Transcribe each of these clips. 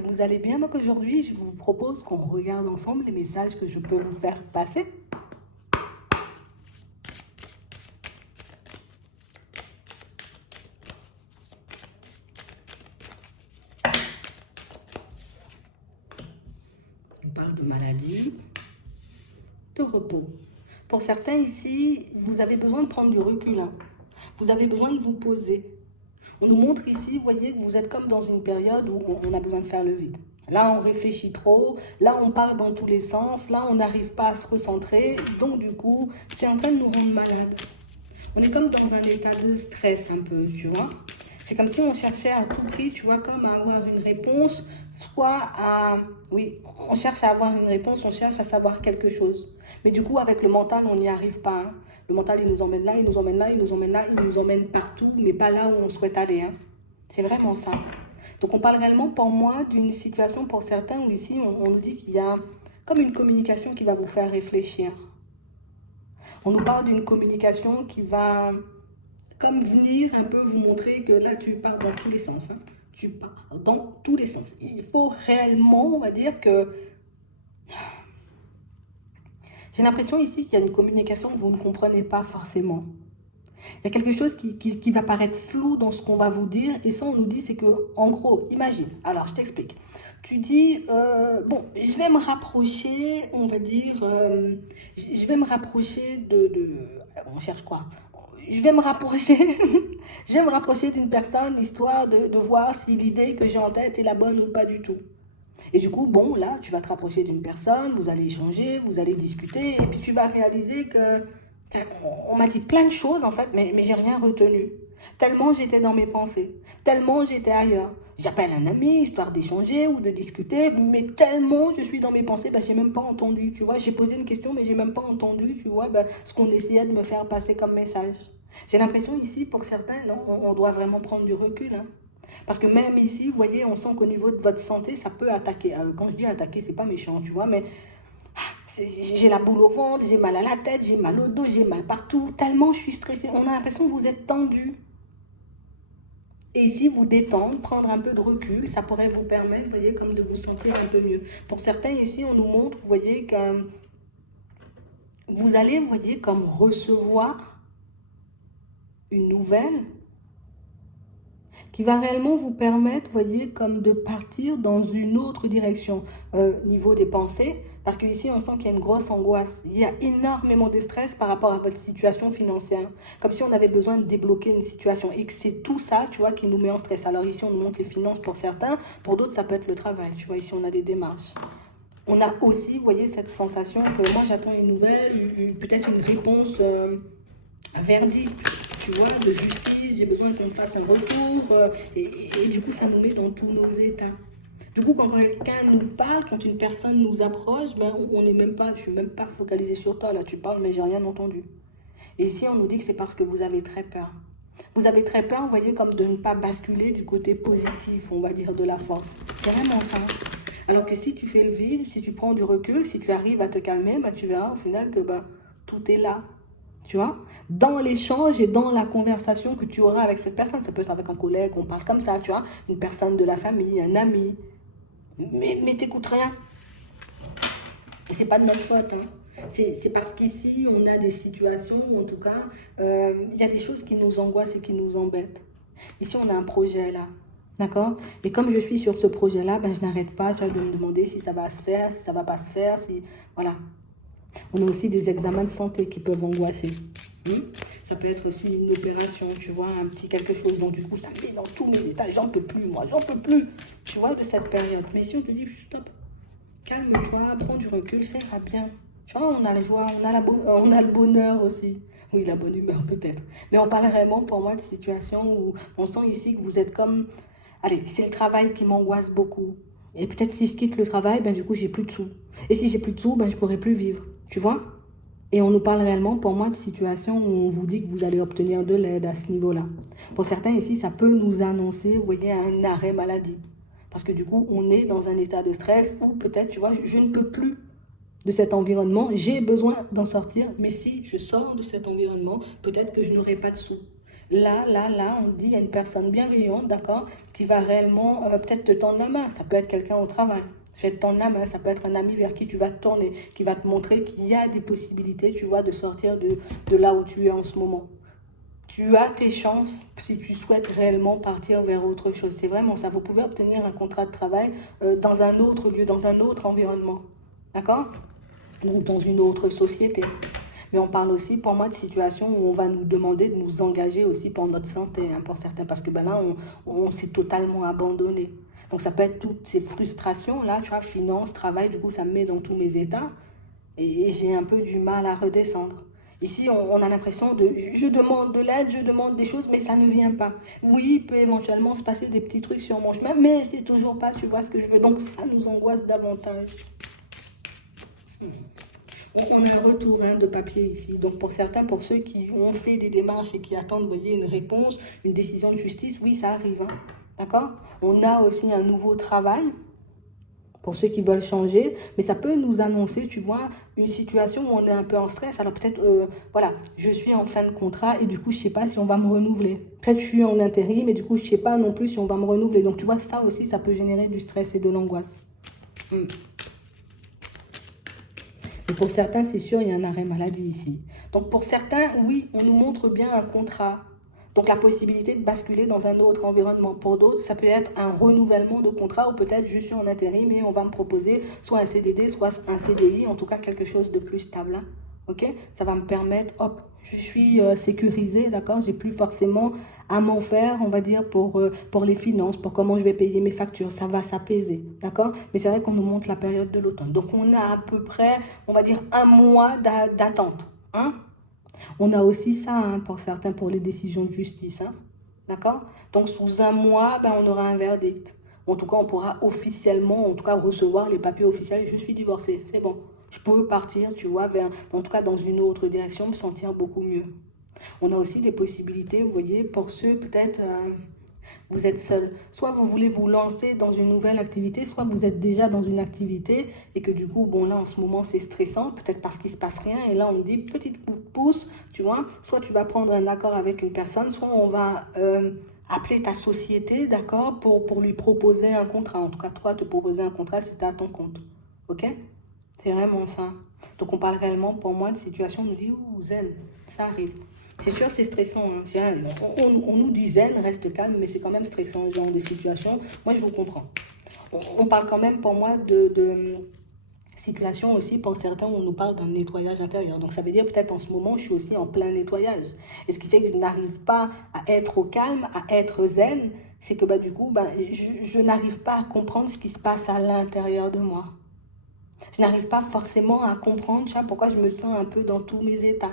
que vous allez bien. Donc aujourd'hui, je vous propose qu'on regarde ensemble les messages que je peux vous faire passer. On parle de maladie, de repos. Pour certains ici, vous avez besoin de prendre du recul. Vous avez besoin de vous poser. On nous montre ici, vous voyez, que vous êtes comme dans une période où on a besoin de faire le vide. Là, on réfléchit trop. Là, on part dans tous les sens. Là, on n'arrive pas à se recentrer. Donc, du coup, c'est en train de nous rendre malades. On est comme dans un état de stress un peu, tu vois. C'est comme si on cherchait à tout prix, tu vois, comme à avoir une réponse, soit à... Oui, on cherche à avoir une réponse, on cherche à savoir quelque chose. Mais du coup, avec le mental, on n'y arrive pas. Le mental, il nous emmène là, il nous emmène là, il nous emmène là, il nous emmène partout, mais pas là où on souhaite aller. C'est vraiment ça. Donc, on parle réellement, pour moi, d'une situation pour certains où ici, on nous dit qu'il y a comme une communication qui va vous faire réfléchir. On nous parle d'une communication qui va comme venir un peu vous montrer que là, tu pars dans tous les sens. Tu pars dans tous les sens. Il faut réellement, on va dire que... J'ai l'impression ici qu'il y a une communication que vous ne comprenez pas forcément. Il y a quelque chose qui va paraître flou dans ce qu'on va vous dire. Et ça, on nous dit, c'est que, en gros, imagine. Alors, je t'explique. Tu dis, bon, je vais me rapprocher, on va dire, je vais me rapprocher on cherche quoi? Je vais me rapprocher, je vais me rapprocher d'une personne, histoire de voir si l'idée que j'ai en tête est la bonne ou pas du tout. Et du coup, bon, là, tu vas te rapprocher d'une personne, vous allez échanger, vous allez discuter, et puis tu vas réaliser que on m'a dit plein de choses, en fait, mais j'ai rien retenu. Tellement j'étais dans mes pensées, tellement j'étais ailleurs. J'appelle un ami, histoire d'échanger ou de discuter, mais tellement je suis dans mes pensées, ben, j'ai même pas entendu, tu vois. J'ai posé une question, mais j'ai même pas entendu, tu vois, ben, ce qu'on essayait de me faire passer comme message. J'ai l'impression ici, pour certains, non, on doit vraiment prendre du recul. Parce que même ici, vous voyez, on sent qu'au niveau de votre santé, ça peut attaquer. Quand je dis attaquer, c'est pas méchant, tu vois, mais j'ai la boule au ventre, j'ai mal à la tête, j'ai mal au dos, j'ai mal partout. Tellement je suis stressée. On a l'impression que vous êtes tendu. Et ici, vous détendre, prendre un peu de recul, ça pourrait vous permettre, vous voyez, comme de vous sentir un peu mieux. Pour certains, ici, on nous montre, vous voyez, que vous allez, vous voyez, comme recevoir une nouvelle qui va réellement vous permettre, vous voyez, comme de partir dans une autre direction, niveau des pensées, parce qu'ici, on sent qu'il y a une grosse angoisse. Il y a énormément de stress par rapport à votre situation financière, comme si on avait besoin de débloquer une situation, et que c'est tout ça, tu vois, qui nous met en stress. Alors ici, on nous montre les finances pour certains, pour d'autres, ça peut être le travail, tu vois, ici, on a des démarches. On a aussi, vous voyez, cette sensation que moi, j'attends une nouvelle, peut-être une réponse, un verdict, tu vois, de justice, j'ai besoin qu'on me fasse un retour, et du coup, ça nous met dans tous nos états. Du coup, quand quelqu'un nous parle, quand une personne nous approche, ben, on n'est même pas, je suis même pas focalisée sur toi, là, tu parles, mais j'ai rien entendu. Et ici, on nous dit que c'est parce que vous avez très peur. Vous avez très peur, vous voyez, comme de ne pas basculer du côté positif, on va dire, de la force. C'est vraiment ça. Alors que si tu fais le vide, si tu prends du recul, si tu arrives à te calmer, ben, tu verras au final que ben, tout est là. Tu vois, dans l'échange et dans la conversation que tu auras avec cette personne. Ça peut être avec un collègue, on parle comme ça, tu vois, une personne de la famille, un ami. Mais t'écoutes rien. Et c'est pas de notre faute. C'est parce qu'ici, on a des situations où, en tout cas, il y a des choses qui nous angoissent et qui nous embêtent. Ici, on a un projet là. D'accord. Et comme je suis sur ce projet-là, ben, je n'arrête pas, tu vois, de me demander si ça va se faire, si ça va pas se faire, si... Voilà. On a aussi des examens de santé qui peuvent angoisser. Ça peut être aussi une opération, tu vois, un petit quelque chose. Donc, du coup, ça me met dans tous mes états. J'en peux plus, moi. J'en peux plus, tu vois, de cette période. Mais si on te dit, stop, calme-toi, prends du recul, ça ira bien. Tu vois, on a la joie, on a le bonheur aussi. Oui, la bonne humeur peut-être. Mais on parle vraiment, pour moi, de situations où on sent ici que vous êtes comme... Allez, c'est le travail qui m'angoisse beaucoup. Et peut-être si je quitte le travail, ben du coup, j'ai plus de sous. Et si j'ai plus de sous, ben je pourrai plus vivre. Tu vois? Et on nous parle réellement, pour moi, de situations où on vous dit que vous allez obtenir de l'aide à ce niveau-là. Pour certains ici, ça peut nous annoncer, vous voyez, un arrêt maladie. Parce que du coup, on est dans un état de stress où peut-être, tu vois, je ne peux plus de cet environnement, j'ai besoin d'en sortir, mais si je sors de cet environnement, peut-être que je n'aurai pas de sous. Là, on dit, il y a une personne bienveillante, d'accord, qui va réellement peut-être te tendre la main. Ça peut être quelqu'un au travail. Je vais te tendre la main, ça peut être un ami vers qui tu vas te tourner, qui va te montrer qu'il y a des possibilités, tu vois, de sortir de là où tu es en ce moment. Tu as tes chances si tu souhaites réellement partir vers autre chose. C'est vraiment ça. Vous pouvez obtenir un contrat de travail dans un autre lieu, dans un autre environnement. D'accord? Donc dans une autre société. Mais on parle aussi pour moi de situations où on va nous demander de nous engager aussi pour notre santé, hein, pour certains, parce que ben là, on s'est totalement abandonné. Donc ça peut être toutes ces frustrations, là, tu vois, finance, travail, du coup ça me met dans tous mes états et j'ai un peu du mal à redescendre. Ici, on a l'impression de, je demande de l'aide, je demande des choses, mais ça ne vient pas. Oui, il peut éventuellement se passer des petits trucs sur mon chemin, mais c'est toujours pas, tu vois ce que je veux. Donc ça nous angoisse davantage. On a le retour hein, de papier ici. Donc pour certains, pour ceux qui ont fait des démarches et qui attendent, vous voyez, une réponse, une décision de justice, oui, ça arrive. Hein. D'accord? On a aussi un nouveau travail pour ceux qui veulent changer, mais ça peut nous annoncer, tu vois, une situation où on est un peu en stress. Alors peut-être, voilà, je suis en fin de contrat et du coup, je ne sais pas si on va me renouveler. Peut-être je suis en intérim et du coup, je ne sais pas non plus si on va me renouveler. Donc tu vois, ça aussi, ça peut générer du stress et de l'angoisse. Et pour certains, c'est sûr, il y a un arrêt maladie ici. Donc pour certains, oui, on nous montre bien un contrat. Donc la possibilité de basculer dans un autre environnement. Pour d'autres, ça peut être un renouvellement de contrat ou peut-être je suis en intérim et on va me proposer soit un CDD, soit un CDI, en tout cas quelque chose de plus stable. Hein. Ok? Ça va me permettre, hop, je suis sécurisée, d'accord? J'ai plus forcément à m'en faire, on va dire, pour les finances, pour comment je vais payer mes factures. Ça va s'apaiser, d'accord? Mais c'est vrai qu'on nous montre la période de l'automne. Donc on a à peu près, on va dire, un mois d'attente. Hein? On a aussi ça hein, pour certains pour les décisions de justice. Hein? D'accord? Donc sous un mois, ben, on aura un verdict. En tout cas, on pourra officiellement, en tout cas, recevoir les papiers officiels. Je suis divorcée, c'est bon. Je peux partir, tu vois, vers, en tout cas dans une autre direction, me sentir beaucoup mieux. On a aussi des possibilités, vous voyez, pour ceux peut-être vous êtes seul. Soit vous voulez vous lancer dans une nouvelle activité, soit vous êtes déjà dans une activité et que du coup, bon là en ce moment c'est stressant, peut-être parce qu'il ne se passe rien et là on dit petite pouce, tu vois, soit tu vas prendre un accord avec une personne, soit on va appeler ta société, d'accord, pour lui proposer un contrat. En tout cas, toi te proposer un contrat si tu es à ton compte. Ok? C'est vraiment ça. Donc on parle réellement pour moi de situation, on nous dit, ouh, zen, ça arrive. C'est sûr, c'est stressant. Hein. On nous dit zen, reste calme, mais c'est quand même stressant, ce genre de situation. Moi, je vous comprends. On parle quand même pour moi de situation aussi, pour certains, on nous parle d'un nettoyage intérieur. Donc ça veut dire peut-être en ce moment, je suis aussi en plein nettoyage. Et ce qui fait que je n'arrive pas à être au calme, à être zen, c'est que bah, du coup, bah, je n'arrive pas à comprendre ce qui se passe à l'intérieur de moi. Je n'arrive pas forcément à comprendre, tu vois, pourquoi je me sens un peu dans tous mes états.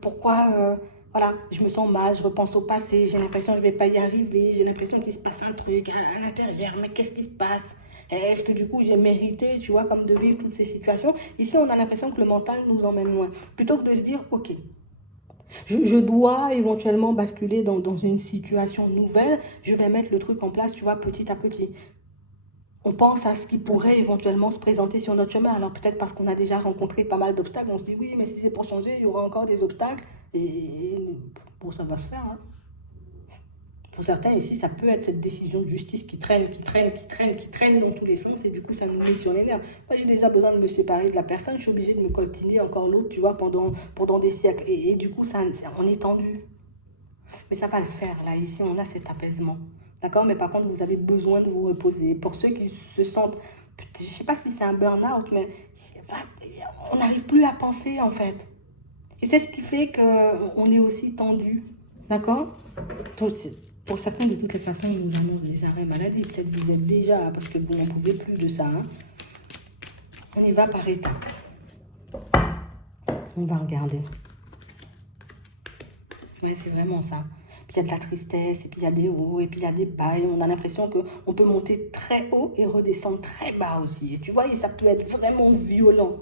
Pourquoi, voilà, je me sens mal, je repense au passé, j'ai l'impression que je ne vais pas y arriver, j'ai l'impression qu'il se passe un truc à l'intérieur, mais qu'est-ce qui se passe? Est-ce que du coup j'ai mérité, tu vois, comme de vivre toutes ces situations? Ici, on a l'impression que le mental nous emmène loin. Plutôt que de se dire, ok, je dois éventuellement basculer dans une situation nouvelle, je vais mettre le truc en place, tu vois, petit à petit. On pense à ce qui pourrait éventuellement se présenter sur notre chemin. Alors peut-être parce qu'on a déjà rencontré pas mal d'obstacles, on se dit oui, mais si c'est pour changer, il y aura encore des obstacles. Et bon, ça va se faire. Hein. Pour certains ici, ça peut être cette décision de justice qui traîne, qui traîne dans tous les sens et du coup, ça nous met sur les nerfs. Moi, j'ai déjà besoin de me séparer de la personne, je suis obligée de me coltiner encore l'autre, tu vois, pendant des siècles. Et du coup, on est tendu. Mais ça va le faire, là, ici, on a cet apaisement. D'accord? Mais par contre, vous avez besoin de vous reposer. Pour ceux qui se sentent, je ne sais pas si c'est un burn-out, mais enfin, on n'arrive plus à penser, en fait. Et c'est ce qui fait qu'on est aussi tendu. D'accord? Donc, pour certains, de toutes les façons, ils nous annoncent des arrêts maladie. Peut-être vous êtes déjà, parce que vous n'en pouvez plus de ça. Hein. On y va par étapes. On va regarder. Ouais, c'est vraiment ça. Puis il y a de la tristesse, et puis il y a des hauts, et puis il y a des bas. Et on a l'impression qu'on peut monter très haut et redescendre très bas aussi. Et tu vois, et ça peut être vraiment violent.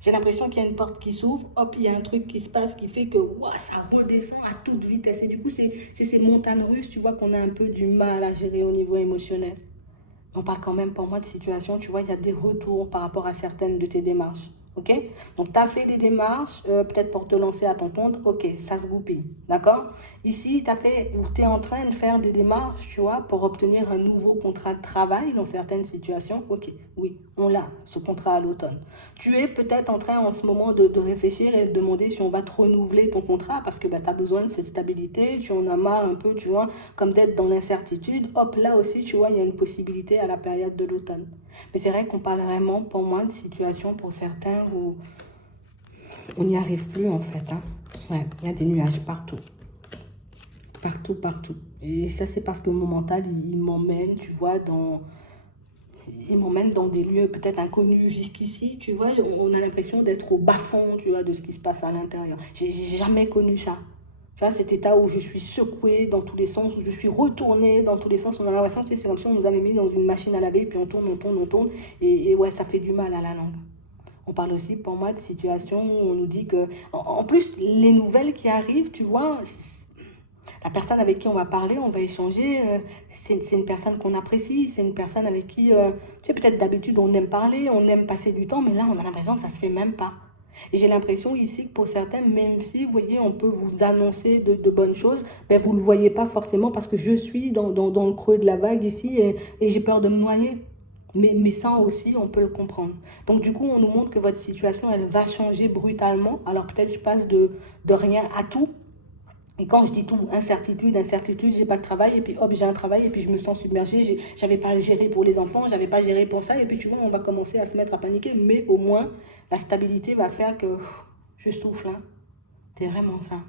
J'ai l'impression qu'il y a une porte qui s'ouvre, hop, il y a un truc qui se passe qui fait que ouah, ça redescend à toute vitesse. Et du coup, c'est ces montagnes russes, tu vois, qu'on a un peu du mal à gérer au niveau émotionnel. On parle quand même pour moi de situation, tu vois, il y a des retours par rapport à certaines de tes démarches. Ok? Donc, tu as fait des démarches, peut-être pour te lancer à ton compte. Ok, ça se goupille. D'accord? Ici, tu es en train de faire des démarches, tu vois, pour obtenir un nouveau contrat de travail dans certaines situations. Ok, oui, on l'a, ce contrat à l'automne. Tu es peut-être en train en ce moment de réfléchir et de demander si on va te renouveler ton contrat parce que bah, tu as besoin de cette stabilité, tu en as marre un peu, tu vois, comme d'être dans l'incertitude. Hop, là aussi, tu vois, il y a une possibilité à la période de l'automne. Mais c'est vrai qu'on parle vraiment, pour moi, de situation pour certains où on n'y arrive plus en fait. Hein. Ouais, il y a des nuages partout. Partout, partout. Et ça, c'est parce que mon mental, il m'emmène, tu vois, il m'emmène dans des lieux peut-être inconnus jusqu'ici, tu vois. On a l'impression d'être au bas-fond, tu vois, de ce qui se passe à l'intérieur. J'ai jamais connu ça. Tu vois, cet état où je suis secouée dans tous les sens, où je suis retournée dans tous les sens. On a l'impression que c'est comme si on nous avait mis dans une machine à laver, puis on tourne, on tourne, on tourne. Et ouais, ça fait du mal à la langue. On parle aussi, pour moi, de situations où on nous dit que... En plus, les nouvelles qui arrivent, tu vois, la personne avec qui on va parler, on va échanger, c'est une personne qu'on apprécie, c'est une personne avec qui, tu sais, peut-être d'habitude on aime parler, on aime passer du temps, mais là on a l'impression que ça se fait même pas. Et j'ai l'impression ici que pour certains, même si, vous voyez, on peut vous annoncer de bonnes choses, ben vous ne le voyez pas forcément parce que je suis dans le creux de la vague ici et j'ai peur de me noyer. Mais ça aussi, on peut le comprendre. Donc du coup, on nous montre que votre situation, elle va changer brutalement. Alors peut-être je passe de rien à tout. Et quand je dis tout, incertitude, incertitude, j'ai pas de travail, et puis hop, j'ai un travail, et puis je me sens submergée, j'avais pas à gérer pour les enfants, j'avais pas géré pour ça, et puis tu vois, on va commencer à se mettre à paniquer, mais au moins, la stabilité va faire que je souffle, hein. C'est vraiment ça.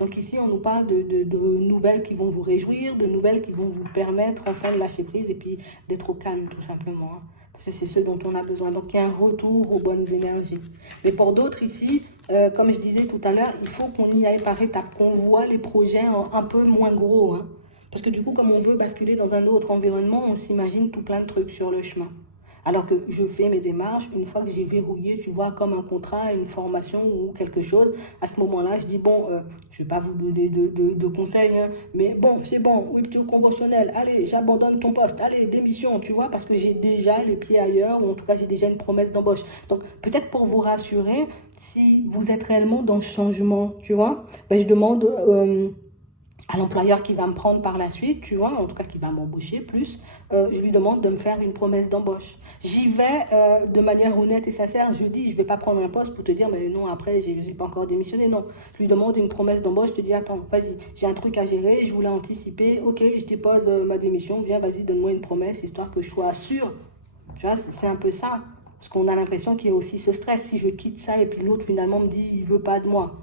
Donc ici, on nous parle de nouvelles qui vont vous réjouir, de nouvelles qui vont vous permettre enfin de lâcher prise et puis d'être au calme tout simplement. Hein. Parce que c'est ce dont on a besoin. Donc il y a un retour aux bonnes énergies. Mais pour d'autres ici, comme je disais tout à l'heure, il faut qu'on y aille par étapes, qu'on voit les projets un peu moins gros. Hein. Parce que du coup, comme on veut basculer dans un autre environnement, on s'imagine tout plein de trucs sur le chemin. Alors que je fais mes démarches, une fois que j'ai verrouillé, tu vois, comme un contrat, une formation ou quelque chose, à ce moment-là, je dis, bon, je ne vais pas vous donner de conseils, hein, mais bon, c'est bon, rupture conventionnelle, allez, j'abandonne ton poste, allez, démission, tu vois, parce que j'ai déjà les pieds ailleurs, ou en tout cas, j'ai déjà une promesse d'embauche. Donc, peut-être pour vous rassurer, si vous êtes réellement dans le changement, tu vois, ben, je demande... à l'employeur qui va me prendre par la suite, tu vois, en tout cas qui va m'embaucher plus, je lui demande de me faire une promesse d'embauche. J'y vais de manière honnête et sincère. Je dis, je ne vais pas prendre un poste pour te dire, mais non, après, j'ai pas encore démissionné. Non, je lui demande une promesse d'embauche. Je te dis, attends, vas-y, j'ai un truc à gérer, je voulais anticiper. Ok, je dépose ma démission. Viens, vas-y, donne-moi une promesse, histoire que je sois sûr. Tu vois, c'est un peu ça. Parce qu'on a l'impression qu'il y a aussi ce stress. Si je quitte ça et puis l'autre finalement me dit, il veut pas de moi.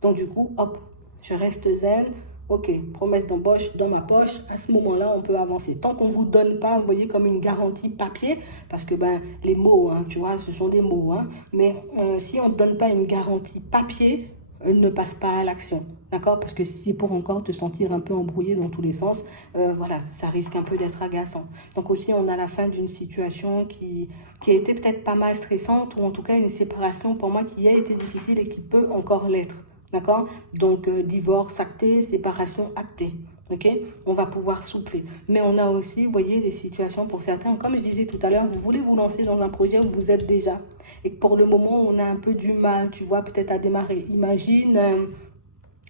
Donc du coup, hop, je reste zen. Ok, promesse d'embauche dans ma poche. À ce moment-là, on peut avancer. Tant qu'on ne vous donne pas, vous voyez, comme une garantie papier, parce que ben, les mots, hein, tu vois, ce sont des mots. Hein, mais si on ne donne pas une garantie papier, ne passe pas à l'action. D'accord? Parce que si c'est pour encore te sentir un peu embrouillé dans tous les sens, voilà, ça risque un peu d'être agaçant. Donc aussi, on a la fin d'une situation qui a été peut-être pas mal stressante, ou en tout cas une séparation pour moi qui a été difficile et qui peut encore l'être. D'accord? Donc, divorce acté, séparation actée. Ok? On va pouvoir souffler. Mais on a aussi, vous voyez, des situations pour certains. Comme je disais tout à l'heure, vous voulez vous lancer dans un projet où vous êtes déjà. Et que pour le moment, on a un peu du mal, tu vois, peut-être à démarrer. Imagine,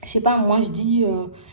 je sais pas, moi je dis,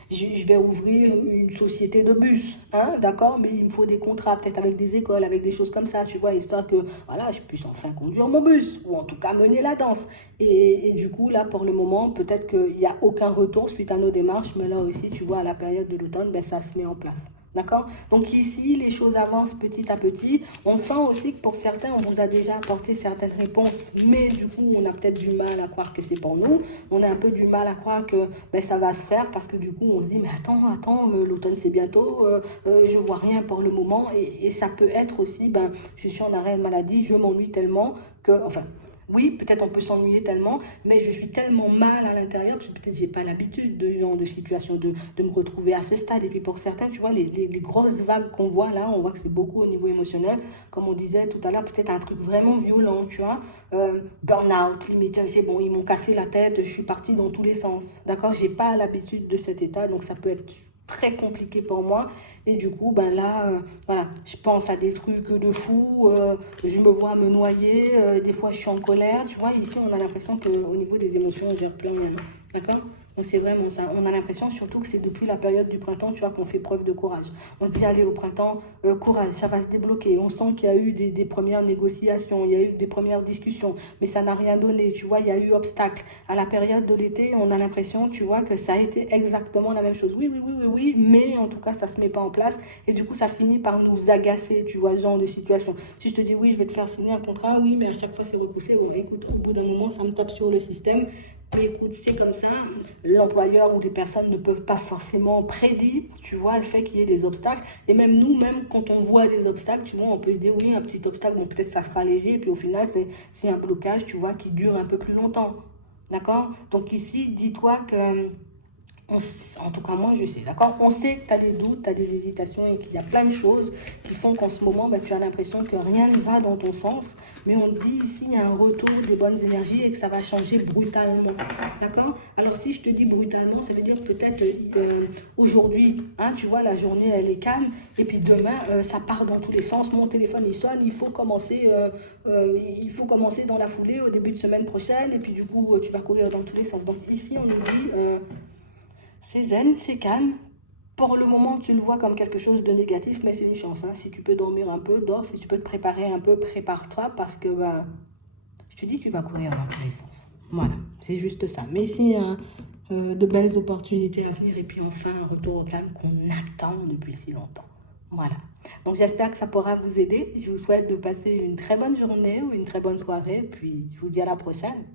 je vais ouvrir une société de bus, hein, d'accord, mais il me faut des contrats, peut-être avec des écoles, avec des choses comme ça, tu vois, histoire que, voilà, je puisse enfin conduire mon bus, ou en tout cas mener la danse. Et du coup, là, pour le moment, peut-être qu'il n'y a aucun retour suite à nos démarches, mais là aussi, tu vois, à la période de l'automne, ben, ça se met en place. D'accord? Donc ici, les choses avancent petit à petit. On sent aussi que pour certains, on vous a déjà apporté certaines réponses, mais du coup, on a peut-être du mal à croire que c'est pour nous. On a un peu du mal à croire que ben, ça va se faire parce que du coup, on se dit, mais attends, l'automne c'est bientôt, je vois rien pour le moment. Et ça peut être aussi, ben, je suis en arrêt de maladie, je m'ennuie tellement que, enfin, oui, peut-être on peut s'ennuyer tellement, mais je suis tellement mal à l'intérieur, parce que peut-être j'ai pas l'habitude de genre de situation, de me retrouver à ce stade. Et puis pour certains, tu vois, les grosses vagues qu'on voit là, on voit que c'est beaucoup au niveau émotionnel. Comme on disait tout à l'heure, peut-être un truc vraiment violent, tu vois. Burn-out, limite, c'est bon, ils m'ont cassé la tête, je suis partie dans tous les sens. D'accord? J'ai pas l'habitude de cet état, donc ça peut être très compliqué pour moi. Et du coup, ben là, voilà, je pense à des trucs de fou, je me vois me noyer, des fois je suis en colère, tu vois. Ici, on a l'impression qu'au niveau des émotions, on gère plus rien, d'accord? Donc c'est vraiment ça. On a l'impression surtout que c'est depuis la période du printemps, tu vois, qu'on fait preuve de courage. On se dit, allez, au printemps, courage, ça va se débloquer. On sent qu'il y a eu des premières négociations, il y a eu des premières discussions, mais ça n'a rien donné, tu vois, il y a eu obstacle. À la période de l'été, on a l'impression, tu vois, que ça a été exactement la même chose. Oui, oui, oui, oui, oui, mais en tout cas, ça ne se met pas en place. Et du coup, ça finit par nous agacer, tu vois, ce genre de situation. Si je te dis, oui, je vais te faire signer un contrat, oui, mais à chaque fois, c'est repoussé. Bon, écoute, au bout d'un moment, ça me tape sur le système. Mais écoute, c'est comme ça. L'employeur ou les personnes ne peuvent pas forcément prédire, tu vois, le fait qu'il y ait des obstacles. Et même nous, même quand on voit des obstacles, tu vois, on peut se dire, oui, un petit obstacle, bon, peut-être ça sera léger. Et puis au final, c'est un blocage, tu vois, qui dure un peu plus longtemps. D'accord? Donc ici, dis-toi que en tout cas, moi, je sais, d'accord? On sait que tu as des doutes, tu as des hésitations et qu'il y a plein de choses qui font qu'en ce moment, bah, tu as l'impression que rien ne va dans ton sens. Mais on dit ici, il y a un retour des bonnes énergies et que ça va changer brutalement, d'accord? Alors, si je te dis brutalement, ça veut dire que peut-être aujourd'hui, hein, tu vois, la journée, elle est calme. Et puis demain, ça part dans tous les sens. Mon téléphone, il sonne, il faut commencer dans la foulée au début de semaine prochaine. Et puis du coup, tu vas courir dans tous les sens. Donc ici, on nous dit... c'est zen, c'est calme. Pour le moment, tu le vois comme quelque chose de négatif, mais c'est une chance, hein. Si tu peux dormir un peu, dors. Si tu peux te préparer un peu, prépare-toi parce que bah, je te dis, tu vas courir dans tous les sens. Voilà, c'est juste ça. Mais ici, de belles opportunités à venir et puis enfin un retour au calme qu'on attend depuis si longtemps. Voilà. Donc j'espère que ça pourra vous aider. Je vous souhaite de passer une très bonne journée ou une très bonne soirée. Puis je vous dis à la prochaine.